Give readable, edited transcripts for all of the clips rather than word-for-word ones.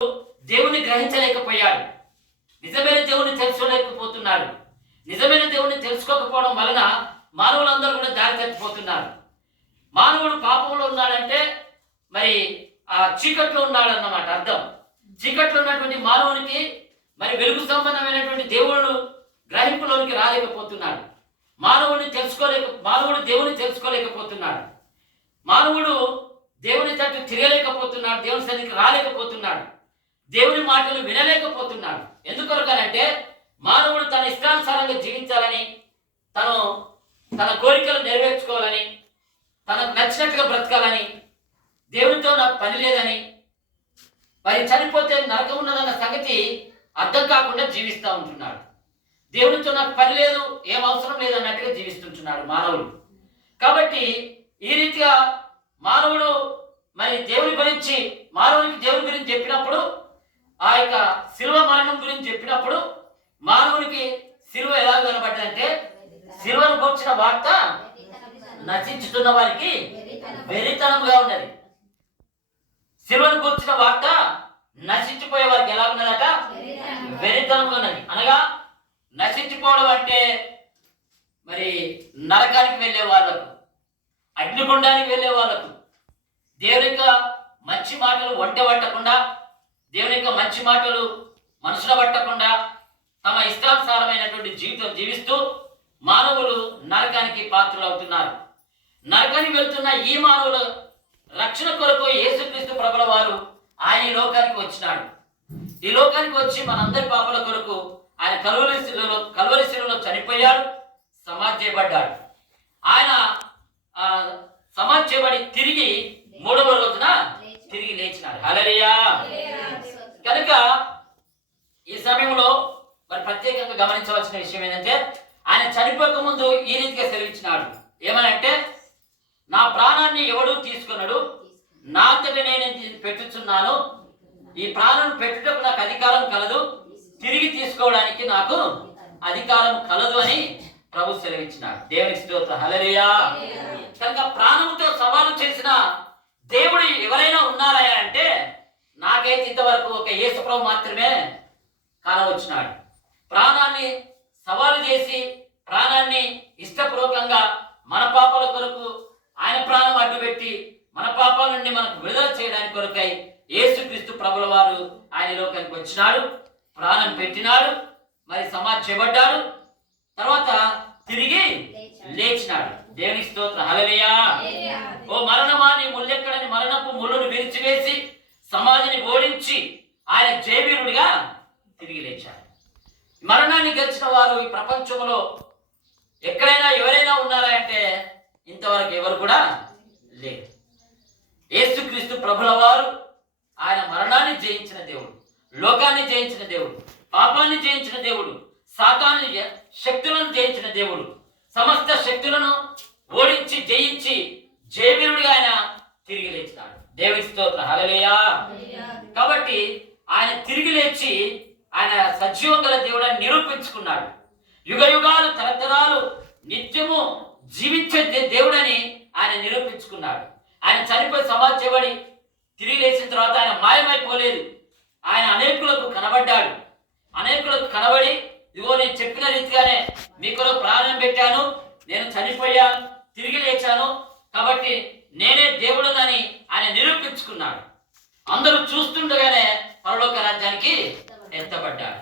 దేవుని గ్రహించలేకపోయాడు. నిజమైన దేవుని తెలుసుకోలేకపోతున్నాడు. నిజమైన దేవుని తెలుసుకోకపోవడం వలన మానవులందరూ కూడా దారి తప్పిపోతున్నారు. మానవుడు పాపంలో ఉన్నాడంటే మరి ఆ చీకట్లో ఉన్నాడన్నమాట అర్థం. చీకట్లో ఉన్నటువంటి మానవునికి మరి వెలుగు సంబంధమైనటువంటి దేవుడు గ్రహింపులోనికి రాలేకపోతున్నాడు. మానవుడు దేవుని తెలుసుకోలేకపోతున్నాడు. మానవుడు దేవుని తట్టు తిరగలేకపోతున్నాడు. దేవుని సన్నిధికి రాలేకపోతున్నాడు. దేవుని మాటలు వినలేకపోతున్నాడు. ఎందుకొరకనంటే మానవుడు తన ఇష్టానుసారంగా జీవించాలని, తన కోరికలు నెరవేర్చుకోవాలని, తనకు నచ్చినట్టుగా బ్రతకాలని, దేవునితో నాకు పని లేదని, మరి చనిపోతే నరకం ఉన్నదన్న సంగతి అర్థం కాకుండా జీవిస్తూ ఉంటున్నాడు. దేవునితో నాకు పని లేదు, ఏం అవసరం లేదు అన్నట్టుగా జీవిస్తుంటున్నాడు మానవుడు. కాబట్టి ఈ రీతిగా మానవుడు మరి మానవునికి దేవుని గురించి చెప్పినప్పుడు, ఆ యొక్క శిలువ మరణం గురించి చెప్పినప్పుడు మానవునికి శిలువ ఎలా కనబడ్డదంటే, శిలువను కూర్చిన వార్త నశించుతున్న వారికి వెరితనంగా ఉన్నది. శిలువను కూర్చిన వార్త నశించిపోయే వారికి ఎలా ఉన్నదట? వెరితనంగా ఉన్నది. అనగా నశించిపోవడం అంటే మరి నరకానికి వెళ్ళే వాళ్ళకు, అగ్నిగుండానికి వెళ్ళే వాళ్ళకు, దేవుని యొక్క మంచి మాటలు ఒంటె పట్టకుండా, దేవుని యొక్క మంచి మాటలు మనసులో పట్టకుండా తమ ఇష్టానుసారమైనటువంటి జీవితం జీవిస్తూ మానవులు నరకానికి పాత్రలు అవుతున్నారు. నరకానికి వెళ్తున్న ఈ మానవుల రక్షణ కొరకు యేసుక్రీస్తు ప్రభుల వారు ఆయన ఈ లోకానికి వచ్చినాడు. ఈ లోకానికి వచ్చి మనందరి పాపల కొరకు ఆయన కల్వరి శిలువలో చనిపోయాడు, సమాధి చేయబడ్డాడు. ఆయన సమాధి చేయబడి తిరిగి 3వ రోజున తిరిగి లేచినాడు. హల్లెలూయా. కనుక ఈ సమయంలో మరి ప్రత్యేకంగా గమనించవలసిన విషయం ఏంటంటే, ఆయన చనిపోక ముందు ఈ రీతిగా సెలవిచ్చినాడు. ఏమనంటే, నా ప్రాణాన్ని ఎవడూ తీసుకున్నాడు, నా అంతటి నేను పెట్టుచున్నాను. ఈ ప్రాణం పెట్టుటకు నాకు అధికారం కలదు, తిరిగి తీసుకోవడానికి నాకు అధికారం కలదు అని ప్రభు సెలవిచ్చినాడు. దేవునికి స్తోత్రం. హల్లెలూయా. కనుక ప్రాణంతో సవాలు చేసిన దేవుడు ఎవరైనా ఉన్నారా అంటే, నాకైతే ఇంతవరకు ఒక యేసు ప్రభు మాత్రమే కానవచ్చినాడు. ప్రాణాన్ని సవాలు చేసి, ప్రాణాన్ని ఇష్టపూర్వకంగా మన పాపాల కొరకు ఆయన ప్రాణం అడ్డుపెట్టి మన పాపాల నుండి మనకు విడుదల చేయడానికి కొరకై యేసుక్రీస్తు ప్రభుల వారు ఆయన లోకానికి వచ్చినాడు, ప్రాణం పెట్టినాడు, మరి సమాధి చేయబడ్డాడు, తర్వాత తిరిగి లేచినాడు. దేవునికి స్తోత్రం. హల్లెలూయా. ఓ మరణమా నీ ముల్లెక్కడని మరణపు ముళ్ళును విరిచివేసి సమాధిని ఓడించి ఆయన జయవీరుడిగా తిరిగి లేచాడు. మరణాన్ని గెలిచిన వారు ఈ ప్రపంచంలో ఎక్కడైనా ఎవరైనా ఉన్నారా అంటే ఇంతవరకు ఎవరు కూడా లేరు. యేసుక్రీస్తు ప్రభుల వారు ఆయన మరణాన్ని జయించిన దేవుడు, లోకాన్ని జయించిన దేవుడు, పాపాన్ని జయించిన దేవుడు, సాతాను శక్తులను జయించిన దేవుడు, సమస్త శక్తులను ఓడించి జయించి జయవీరుడిగా ఆయన తిరిగి లేచినాడు. దేవునికి స్తోత్రం. హల్లెలూయా. కాబట్టి ఆయన తిరిగి లేచి ఆయన సజీవం గల దేవుడని నిరూపించుకున్నాడు. యుగ యుగాలు తరతరాలు నిత్యము జీవించే దేవుడని ఆయన నిరూపించుకున్నాడు. ఆయన చనిపోయి సమాధి చేయబడి తిరిగి లేచిన తర్వాత ఆయన మాయమైపోలేదు. ఆయన అనేకులకు కనబడ్డాడు. అనేకులకు కనబడి, ఇదిగో నేను చెప్పిన రీతిగానే మీ కొరకు ప్రాణం పెట్టాను, నేను చనిపోయాను, తిరిగి లేచాను, కాబట్టి నేనే దేవుడనని ఆయన నిరూపించుకున్నాడు. అందరూ చూస్తుండగానే పరలోక రాజ్యానికి ఎత్తబడ్డాడు.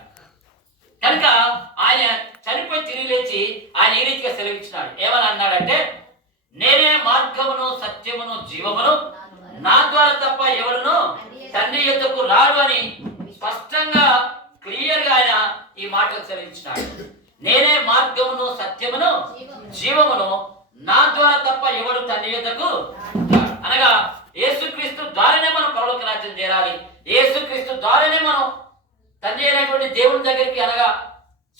కనుక ఆయన చనిపోయి తిరిగి లేచి ఆయన ఈ రీతిగా సెలవిచ్చినాడు. ఏమని అన్నాడంటే, నేనే మార్గమును సత్యమును జీవమును, నా ద్వారా తప్ప ఎవరును తండ్రి యొద్దకు రాడు అని స్పష్టంగా క్లియర్గా ఆయన ఈ మాటలు సెలవిచ్చినాడు. నేనే మార్గమును సత్యమును జీవమును, నా ద్వారా తప్ప ఎవడు తండ్రి యొద్దకు అనగా యేసుక్రీస్తు ద్వారానే మనం పరలోక రాజ్యం చేరాలి. యేసుక్రీస్తు ద్వారానే మనం తండ్రి అయినటువంటి దేవుని దగ్గరికి, అనగా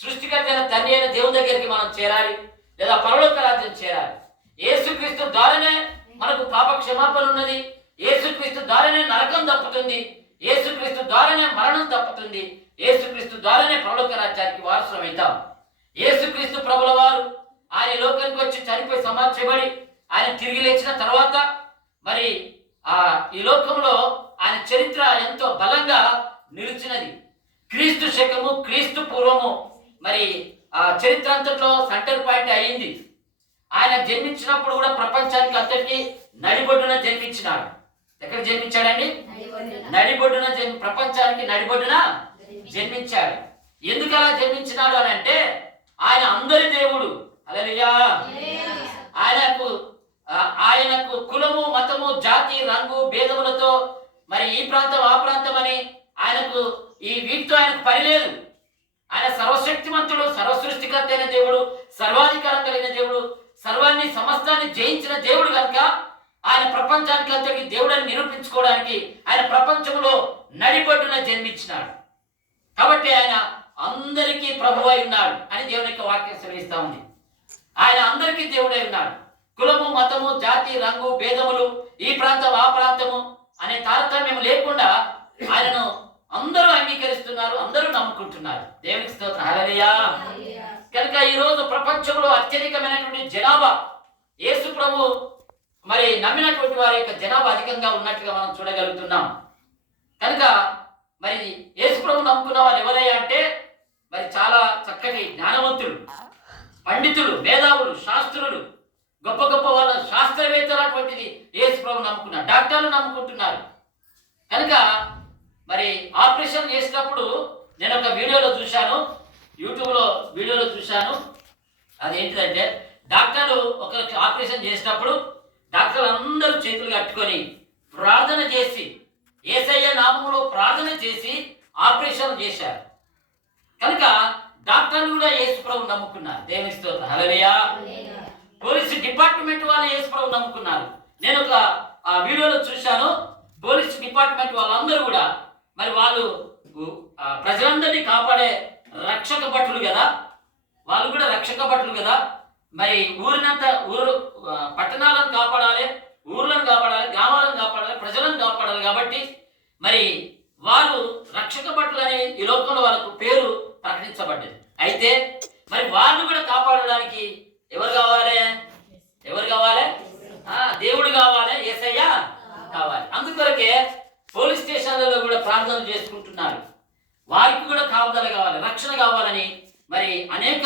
సృష్టికర్త అయిన తండ్రి అయిన దేవుని దగ్గరికి మనం చేరాలి, లేదా పరలోక రాజ్యం చేరాలి. యేసుక్రీస్తు ద్వారానే మనకు పాప క్షమాపణ ఉన్నది. యేసుక్రీస్తు ద్వారానే నరకం తప్పుతుంది. యేసుక్రీస్తు ద్వారానే మరణం తప్పుతుంది. యేసుక్రీస్తు ద్వారానే పరలోక రాజ్యానికి వారసులం అవుతాం. యేసుక్రీస్తు ప్రభుల వారు ఆయన లోకానికి వచ్చి చనిపోయి సమాధి చేయబడి ఆయన తిరిగి లేచిన తర్వాత మరి ఈ లోకంలో ఆయన చరిత్ర ఎంతో బలంగా నిలిచినది. క్రీస్తు శకము క్రీస్తు పూర్వము మరి ఆ చరిత్ర అంతట్లో సెంటర్ పాయింట్ అయింది. ఆయన జన్మించినప్పుడు కూడా ప్రపంచానికి అంతటికి నడిబొడ్డున జన్మించినాడు. ఎక్కడ జన్మించాడండి? నడిబొడ్డున ప్రపంచానికి నడిబొడ్డున జన్మించాడు. ఎందుకు అలా జన్మించినాడు అని అంటే ఆయన అందరి దేవుడు. హల్లెలూయా. ఆయనకు కులము, మతము, జాతి, రంగు, భేదములతో మరి ఈ ప్రాంతం ఆ ప్రాంతం అని ఆయనకు వీటితో ఆయనకు పని లేదు. ఆయన సర్వశక్తిమంతుడు, సర్వసృష్టికర్త అయిన దేవుడు, సర్వాధికారం కలిగిన దేవుడు, సర్వాన్ని సమస్తాన్ని జయించిన దేవుడు కనుక ఆయన ప్రపంచానికి అంతటి దేవుడని నిరూపించుకోవడానికి ఆయన ప్రపంచంలో నడిబొడ్డున జన్మించినాడు. కాబట్టి ఆయన అందరికీ ప్రభువై ఉన్నాడు అని దేవుని యొక్క వాక్యం సెలవిస్తా ఉంది. ఆయన అందరికీ దేవుడై ఉన్నాడు. కులము, మతము, జాతి, రంగు, భేదములు, ఈ ప్రాంతం ఆ ప్రాంతము అనే తారతమ్యం లేకుండా ఆయనను అందరూ అంగీకరిస్తున్నారు, అందరూ నమ్ముకుంటున్నారు. దేవునికి స్తోత్రం. హల్లెలూయా. కనుక ఈరోజు ప్రపంచంలో అత్యధికమైనటువంటి జనాభా యేసు ప్రభు మరి నమ్మినటువంటి వారి యొక్క జనాభా అధికంగా ఉన్నట్టుగా మనం చూడగలుగుతున్నాం. కనుక మరి యేసు ప్రభు నమ్ముకున్న వాళ్ళు ఎవరయ్యా అంటే మరి చాలా చక్కటి జ్ఞానవంతులు, పండితులు, మేధావులు, శాస్త్రులు, గొప్ప గొప్ప వాళ్ళ శాస్త్రవేత్తలు అటువంటిది యేసు ప్రభు నమ్ముకున్నారు. డాక్టర్లు నమ్ముకుంటున్నారు. కనుక మరి ఆపరేషన్ చేసినప్పుడు నేను ఒక వీడియోలో చూశాను, యూట్యూబ్లో వీడియోలో చూశాను. అదేంటిదంటే డాక్టర్లు ఒకరికి ఆపరేషన్ చేసినప్పుడు డాక్టర్లు అందరూ చేతులు కట్టుకొని ప్రార్థన చేసి యేసయ్య నామములో ప్రార్థన చేసి ఆపరేషన్ చేశారు. కనుక డాక్టర్లు కూడా యేసు ప్రభు నమ్ముకున్నారు. దేవుని స్తోత్రం. హల్లెలూయా. పోలీసు డిపార్ట్మెంట్ వాళ్ళు యేసు ప్రభు నమ్ముకున్నారు. నేను ఒక వీడియోలో చూశాను. పోలీసు డిపార్ట్మెంట్ వాళ్ళందరూ కూడా మరి వాళ్ళు ప్రజలందరినీ కాపాడే రక్షక భటులు కదా, వాళ్ళు కూడా రక్షక భటులు కదా. మరి ఊరు పట్టణాలను కాపాడాలి, ఊర్లను కాపాడాలి, గ్రామాలను కాపాడాలి, ప్రజలను కాపాడాలి. కాబట్టి మరి వాళ్ళు రక్షక భటులు అని ఈ లోకంలో వాళ్ళకు పేరు ప్రకటించబడ్డది. అయితే మరి వాళ్ళు కూడా కాపాడడానికి ఎవరు కావాలి? దేవుడు కావాలి, యేసయ్య కావాలి. అందుకొరకే పోలీస్ స్టేషన్లలో కూడా ప్రార్థనలు చేసుకుంటున్నారు. వారికి కూడా కాపుదల కావాలి, రక్షణ కావాలని మరి అనేక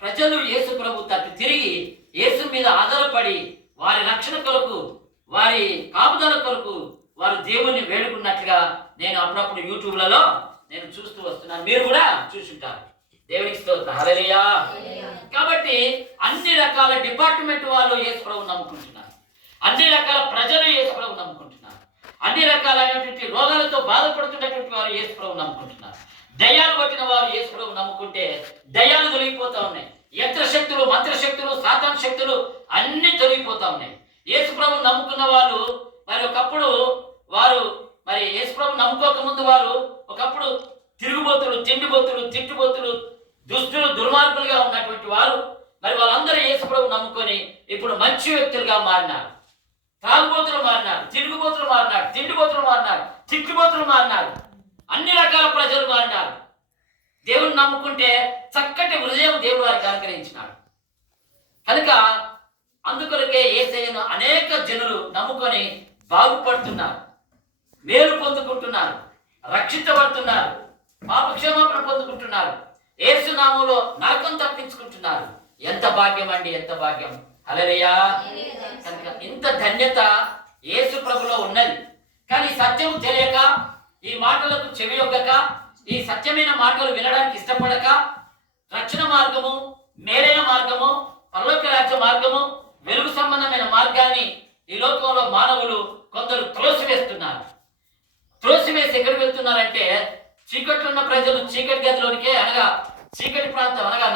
ప్రజలు యేసు ప్రభు తట్టు తిరిగి యేసు మీద ఆధారపడి వారి రక్షణ కొరకు, వారి కాపుదల కొరకు వారు దేవుణ్ణి వేడుకున్నట్లుగా నేను అప్పుడప్పుడు యూట్యూబ్లలో నేను చూస్తూ వస్తున్నాను. మీరు కూడా చూసుంటారు. దేవునికి స్తోత్రం. హల్లెలూయా. కాబట్టి అన్ని రకాల డిపార్ట్మెంట్ వాళ్ళు యేసు ప్రభు నమ్ముకుంటున్నారు. అన్ని రకాల ప్రజలు యేసు ప్రభు నమ్ముకుంటున్నారు. అన్ని రకాలైనటువంటి రోగాలతో బాధపడుతున్నటువంటి వారు యేసు ప్రభు నమ్ముకుంటున్నారు. దయ్యాలు పట్టిన వారు యేసు ప్రభు నమ్ముకుంటే దయ్యాలు తొలగిపోతా ఉన్నాయి. యంత్రశక్తులు, మంత్రశక్తులు, సాతాన్ శక్తులు అన్ని తొలగిపోతా ఉన్నాయి. యేసు ప్రభు నమ్ముకున్న వాళ్ళు మరి ఒకప్పుడు వారు మరి యేసు ప్రభు నమ్ముకోక ముందు వారు ఒకప్పుడు తిరుగుబోతులు, తిండిబోతులు, తిట్టుబోతులు, దుష్టులు, దుర్మార్గులుగా ఉన్నటువంటి వారు మరి వాళ్ళందరూ యేసు ప్రభు నమ్ముకొని ఇప్పుడు మంచి వ్యక్తులుగా మారినారు. తాగుబోతులు మారినారు, తిరుగుబోతులు మారినారు, తిండిబోతులు మారినారు, తిట్టుబోతులు మారినారు, అన్ని రకాల ప్రజలు మారినారు. దేవుని నమ్ముకుంటే చక్కటి హృదయం దేవుడు వారికి అనుగ్రహించినాడు. కనుక అందుకొరకే యేసయ్యను అనేక జనులు నమ్ముకొని బాగుపడుతున్నారు, మేలు పొందుకుంటున్నారు, రక్షించబడుతున్నారు, పాపక్షేమాపణ పొందుకుంటున్నారు, యేసు నామములో నరకం తప్పించుకుంటున్నారు. ఎంత భాగ్యం అండి, ఎంత భాగ్యం. హల్లెలూయా. కనుక ఇంత ధన్యత యేసు ప్రభులో ఉన్నది. కానీ సత్యం తెలియక, ఈ మాటలకు చెవియొగ్గక, ఈ సత్యమైన మాటలు వినడానికి ఇష్టపడక రక్షణ మార్గము, మేలైన మార్గము, పరలోక రాజ్య మార్గము, వెలుగు సంబంధమైన మార్గాన్ని ఈ లోకంలో మానవులు కొందరు త్రోసివేస్తున్నారు. త్రోసివేసి ఎక్కడికి వెళ్తున్నారంటే చీకట్లో ఉన్న ప్రజలు చీకటి గదిలోనికే, అనగా చీకటి ప్రాంతం అనగా